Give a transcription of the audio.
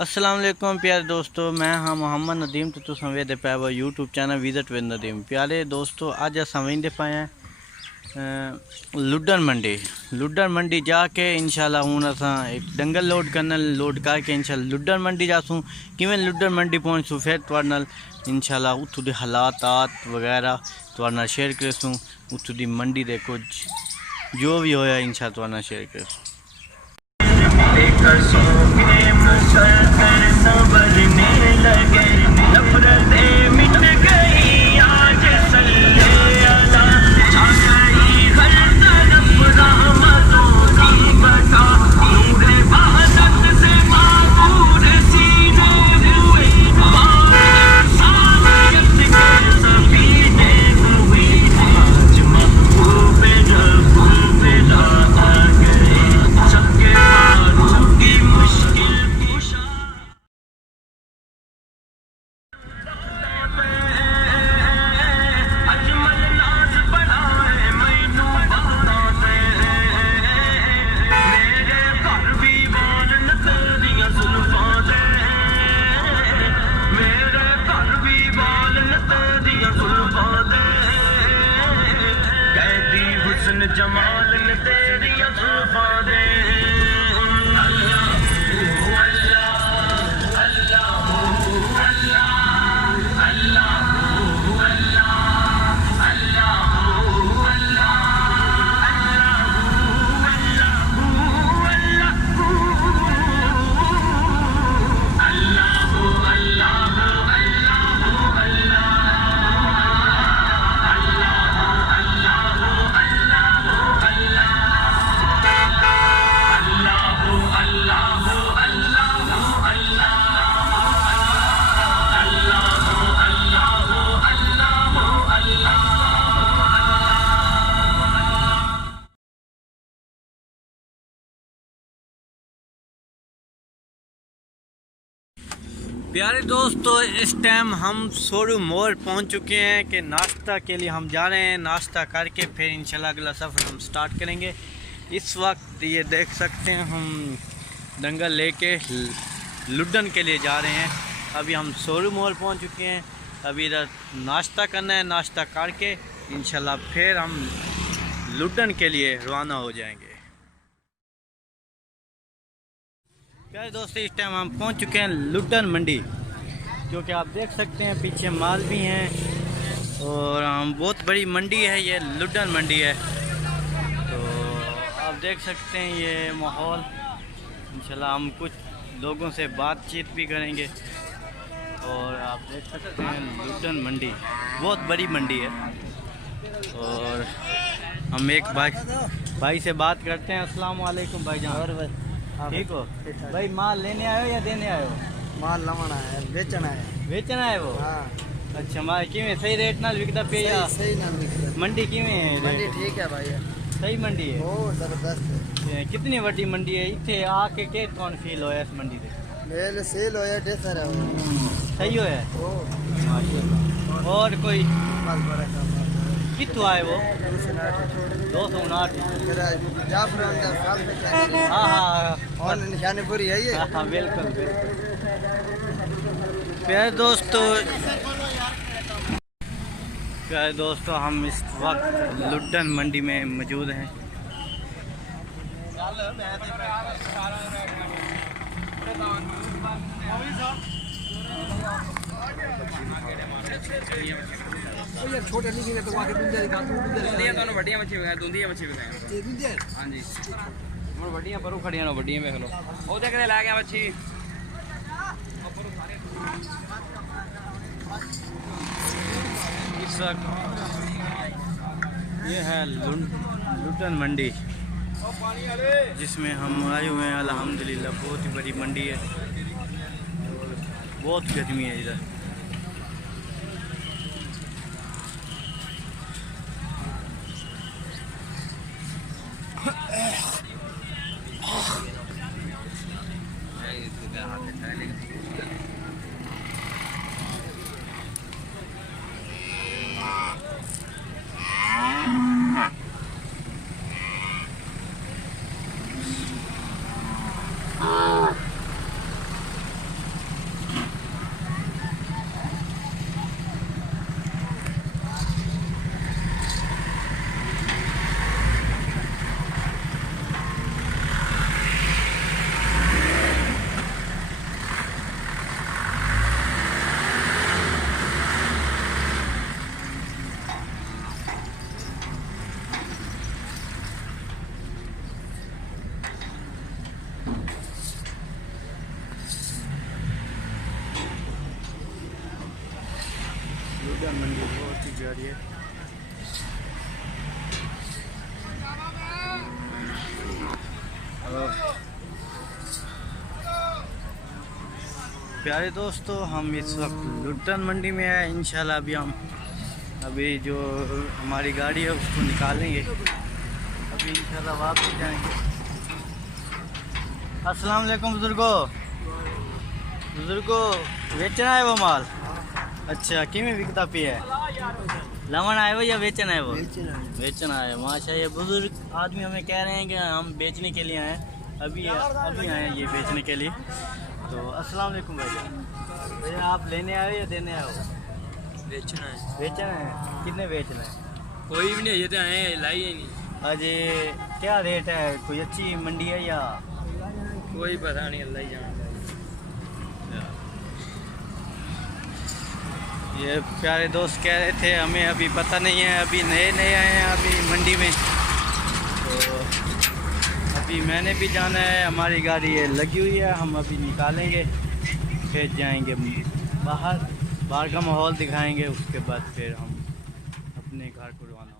अस्सलाम वालेकुम प्यारे दोस्तों, मैं हाँ मोहम्मद नदीम तो तुम वेदे पे वो YouTube channel visit with Nadeem. प्यारे दोस्तों, अज अस वेंदे पाए हैं लुड्डन मंडी जाके इंशाल्लाह हूँ असा एक डंगल लोड करके इंशाल्लाह लुड्डन मंडी जासूँ। किवें लुड्डन मंडी पहुँचूँ फिर तुहाडे नाल इंशाल्लाह उत्थों दे हालात वगैरह तुहाडे नाल शेयर करसूँ। उत्थों दी मंडी दे कुछ जो भी होया इंशाल्लाह तुहाडे नाल शेयर करसूँ। संवरने लगे नफरतें मिट गई आज सल्ले अला छा गई हर तरफ रहमतों की बता नूरे वहदत से माबूद सीने हुए सानियत के सफीने हुए आज महबूब रब ला आ गए सबके पारों की मुश्किल कुशा। जमाल ने तेरी जुल्फा दे प्यारे दोस्तों, इस टाइम हम सोरू मोड़ पहुंच चुके हैं कि नाश्ता के लिए हम जा रहे हैं। नाश्ता करके फिर इंशाल्लाह अगला सफ़र हम स्टार्ट करेंगे। इस वक्त ये देख सकते हैं हम दंगल लेके लुड्डन के लिए जा रहे हैं। अभी हम सोरू मोड़ पहुंच चुके हैं। अभी इधर नाश्ता करना है, नाश्ता करके इंशाल्लाह फिर हम लुड्डन के लिए रवाना हो जाएंगे। प्यारे दोस्तों, इस टाइम हम पहुंच चुके हैं लुड्डन मंडी, जो कि आप देख सकते हैं पीछे माल भी हैं और हम बहुत बड़ी मंडी है, ये लुड्डन मंडी है। तो आप देख सकते हैं ये माहौल। इंशाल्लाह हम कुछ लोगों से बातचीत भी करेंगे और आप देख सकते हैं लुड्डन मंडी बहुत बड़ी मंडी है। और हम एक भाई से बात करते हैं। अस्सलाम वालेकुम भाईजान, ठीक हो भाई? माल लेने आए हो या देने आए हो? माल लवाना है, बेचना है। बेचना है वो? हाँ। अच्छा, माल किवें सही रेट नाल विकदा पे या सही नाल विकदा? मंडी किवें है? मंडी ठीक है भाई, सही मंडी है। ओ जबरदस्त है। कितनी वड्डी मंडी है? इत्थे आके के कौन फील होया इस मंडी दे? मेल सेल होया डेसर है। सही होया? ओ माशाल्लाह। और कोई माल बड़ा काम कित्थों आए वो? 259 जाफरान का साल में चाहिए। हाँ हाँ और निशानी पूरी है ये। हाँ बिल्कुल बिल्कुल। प्यारे दोस्तों, हम इस वक्त लुड्डन मंडी में मौजूद हैं। छोटे नहीं गिरे तो वहाँ के दुंदिया दिखा दुंदिया तो बढ़िया मच्छी बगाए, दुंदिया मच्छी बगाए। ये दुंदिया हाँ जी, हम बढ़िया परू खड़ियां नो बढ़िया देख लो। ओ देख ले ला गया मच्छी। इस वक्त ये है लुड्डन मंडी, जिसमें हम आए हुए हैं। अल्हम्दुलिल्लाह बहुत ही बड़ी मंडी है, बहुत गर्मी है इधर। लुटन मंडी बहुत ही प्यारी है। प्यारे दोस्तों, हम इस वक्त लुटन मंडी में है। इंशाल्लाह अभी जो हमारी गाड़ी है उसको निकालेंगे, अभी इंशाल्लाह वापस जाएंगे। अस्सलाम वालेकुम बुजुर्गो, बेचना है वो माल? अच्छा, किमें बिकता पी है? लवन आए हो या बेचना है वो? बेचना है। माशा, ये बुजुर्ग आदमी हमें कह रहे हैं कि हम बेचने के लिए आए हैं, अभी आए हैं ये बेचने के लिए। तो अस्सलाम वालेकुम भैया, आप लेने आए हो या देने आए हो? बेचना है। बेचना है। कितने बेचना है? कोई भी नहीं, ये तो आए लाई ही नहीं। अजय क्या रेट है? कोई अच्छी मंडी है या? कोई पता नहीं, अल्लाह ही जानता है। ये प्यारे दोस्त कह रहे थे हमें अभी पता नहीं है, अभी नए आए हैं अभी मंडी में। तो अभी मैंने भी जाना है, हमारी गाड़ी ये लगी हुई है, हम अभी निकालेंगे फिर जाएंगे बाहर का माहौल दिखाएंगे, उसके बाद फिर हम अपने घर को रवाना